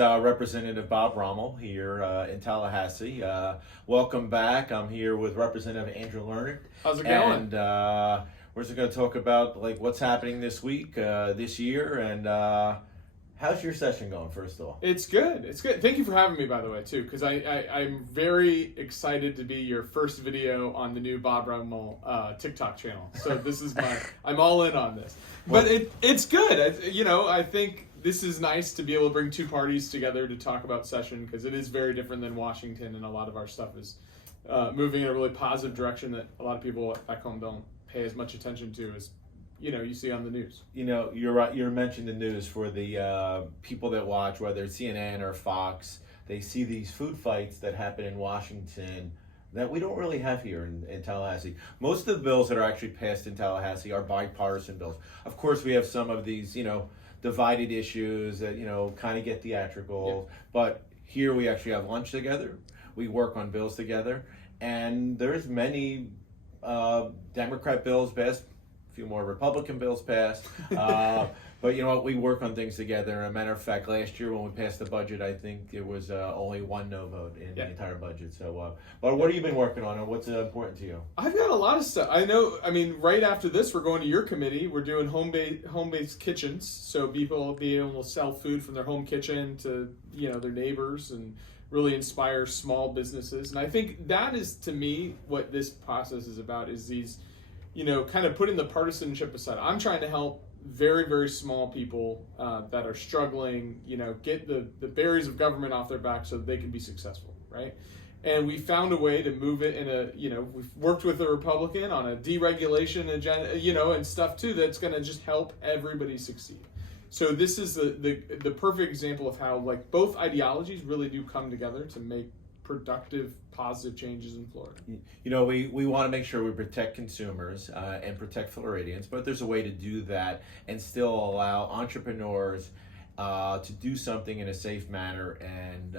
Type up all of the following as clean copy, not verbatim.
Representative Bob Rommel here in Tallahassee. Welcome back. I'm here with Representative Andrew Lerner. How's it going? And we're just going to talk about like what's happening this week, this year, and how's your session going, first of all? It's good. It's good. Thank you for having me, by the way, too, because I'm very excited to be your first video on the new Bob Rommel TikTok channel. So this is I'm all in on this. But it's good. I think this is nice to be able to bring two parties together to talk about session, because it is very different than Washington, and a lot of our stuff is moving in a really positive direction that a lot of people back home don't pay as much attention to as you see on the news. You're right. You mentioned the news for the people that watch, whether it's CNN or Fox. They see these food fights that happen in Washington that we don't really have here in Tallahassee. Most of the bills that are actually passed in Tallahassee are bipartisan bills. Of course, we have some of these, divided issues that, kind of get theatrical. Yeah. But here we actually have lunch together. We work on bills together. And there's many Democrat bills passed, a few more Republican bills passed. But you know what? We work on things together. As a matter of fact, last year when we passed the budget, I think it was only one no vote in the entire budget. So, but what have you been working on, and what's important to you? I've got a lot of stuff. Right after this, we're going to your committee. We're doing home-based kitchens, so people will be able to sell food from their home kitchen to their neighbors and really inspire small businesses. And I think that is, to me, what this process is about, is these, kind of putting the partisanship aside. I'm trying to help very, very small people that are struggling, get the barriers of government off their back so that they can be successful, right? And we found a way to move it we've worked with a Republican on a deregulation agenda, and stuff too, that's going to just help everybody succeed. So this is the perfect example of how both ideologies really do come together to make productive, positive changes in Florida. We want to make sure we protect consumers and protect Floridians, but there's a way to do that and still allow entrepreneurs to do something in a safe manner and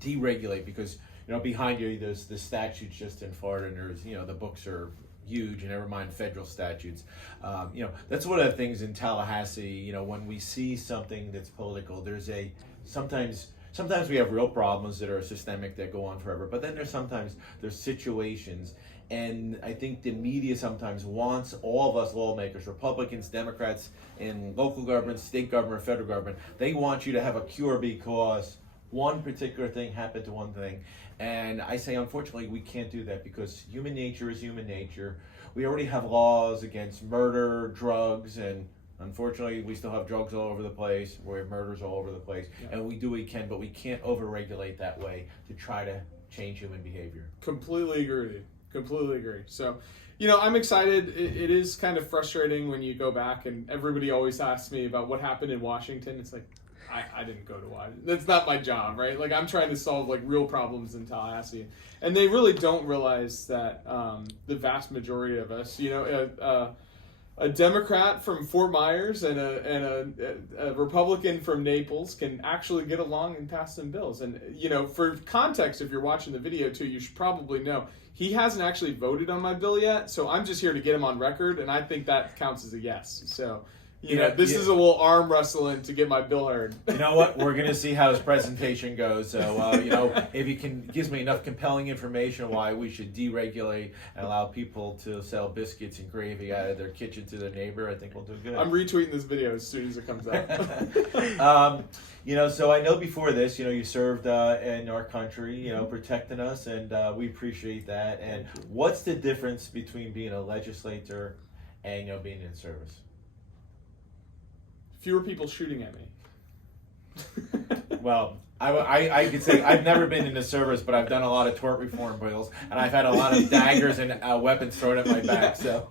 deregulate, because behind you there's the statutes just in Florida, and there's the books are huge, and never mind federal statutes. That's one of the things in Tallahassee. When we see something that's political, there's Sometimes we have real problems that are systemic that go on forever, but then there's situations, and I think the media sometimes wants all of us lawmakers, Republicans, Democrats, in local government, state government, federal government, they want you to have a cure because one particular thing happened to one thing. And I say, unfortunately, we can't do that, because human nature is human nature. We already have laws against murder, drugs, and unfortunately, we still have drugs all over the place. We have murders all over the place. Yeah. And we do what we can, but we can't overregulate that way to try to change human behavior. Completely agree. So, I'm excited. It is kind of frustrating when you go back and everybody always asks me about what happened in Washington. It's like, I didn't go to Washington. That's not my job, right? I'm trying to solve real problems in Tallahassee. And they really don't realize that the vast majority of us, a Democrat from Fort Myers and a Republican from Naples can actually get along and pass some bills. And, for context, if you're watching the video too, you should probably know he hasn't actually voted on my bill yet. So I'm just here to get him on record, and I think that counts as a yes. So, this is a little arm wrestling to get my bill heard. You know what? We're going to see how his presentation goes. So, if he gives me enough compelling information why we should deregulate and allow people to sell biscuits and gravy out of their kitchen to their neighbor, I think we'll do good. I'm retweeting this video as soon as it comes out. So I know before this, you served in our country, protecting us, and we appreciate that. And what's the difference between being a legislator and, being in service? Fewer people shooting at me. Well, I could say I've never been in the service, but I've done a lot of tort reform bills, and I've had a lot of daggers and weapons thrown at my back. So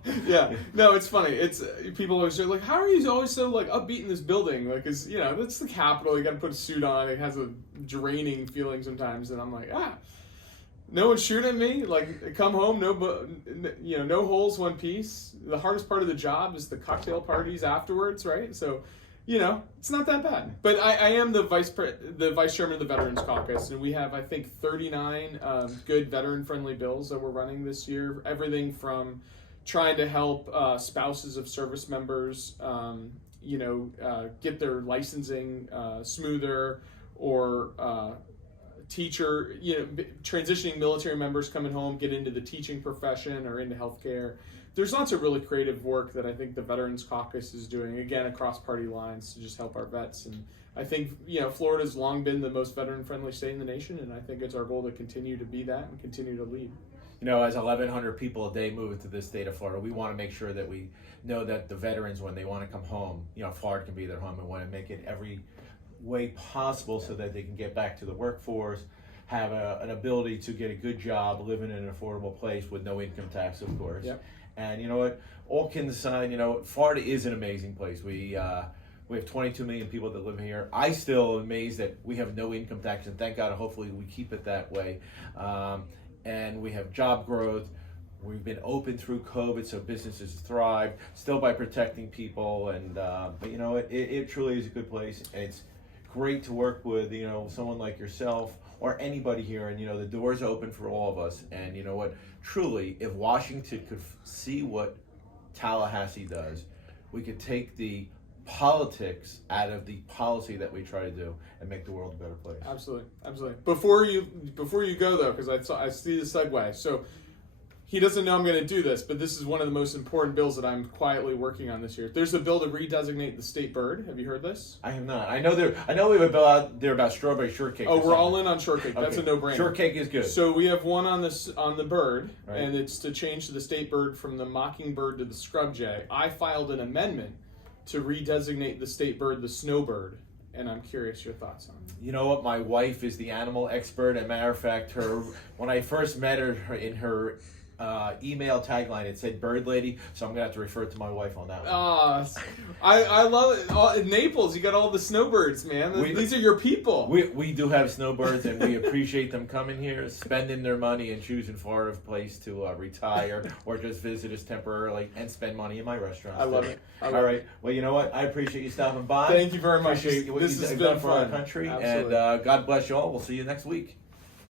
no, it's funny. It's people always say how are you always so upbeat in this building? Because that's the Capitol. You got to put a suit on. It has a draining feeling sometimes, and I'm no one's shooting at me. Come home, no holes, one piece. The hardest part of the job is the cocktail parties afterwards, right? So. It's not that bad. But I am the vice chairman of the Veterans Caucus, and we have, I think, 39 good veteran-friendly bills that we're running this year. Everything from trying to help spouses of service members, get their licensing smoother, or teacher, transitioning military members coming home, get into the teaching profession or into healthcare. There's lots of really creative work that I think the Veterans Caucus is doing, again, across party lines to just help our vets. And I think, Florida's long been the most veteran-friendly state in the nation, and I think it's our goal to continue to be that and continue to lead. As 1,100 people a day move to this state of Florida, we want to make sure that we know that the veterans, when they want to come home, Florida can be their home, and want to make it every way possible so that they can get back to the workforce, have an ability to get a good job, live in an affordable place with no income tax, of course. Yep. And all kidding aside, Florida is an amazing place. We have 22 million people that live here. I still am amazed that we have no income tax, and thank God, hopefully we keep it that way. And we have job growth. We've been open through COVID, so businesses thrive, still by protecting people. And but it truly is a good place. And it's great to work with someone like yourself or anybody here. And the door's open for all of us. And truly, if Washington could see what Tallahassee does, we could take the politics out of the policy that we try to do and make the world a better place. Absolutely. Before you go though, because I see the segue. So he doesn't know I'm going to do this, but this is one of the most important bills that I'm quietly working on this year. There's a bill to redesignate the state bird. Have you heard this? I have not. I know we have a bill out there about strawberry shortcake. Oh, we're all in on shortcake. That's a no-brainer. Shortcake is good. So we have one on the bird, right, and it's to change the state bird from the mockingbird to the scrub jay. I filed an amendment to redesignate the state bird the snowbird, and I'm curious your thoughts on it. You know what? My wife is the animal expert. As a matter of fact, when I first met her in her email tagline, it said bird lady, so I'm gonna have to refer to my wife on that one. I love it. In Naples, you got all the snowbirds, man. These are your people. We do have snowbirds, and we appreciate them coming here, spending their money, and choosing Florida's place to retire or just visit us temporarily and spend money in my restaurant. I love it. All right. Well, you know what? I appreciate you stopping by. Thank you very much. Appreciate what this you've has done been for fun. our country. Absolutely. And God bless you all. We'll see you next week.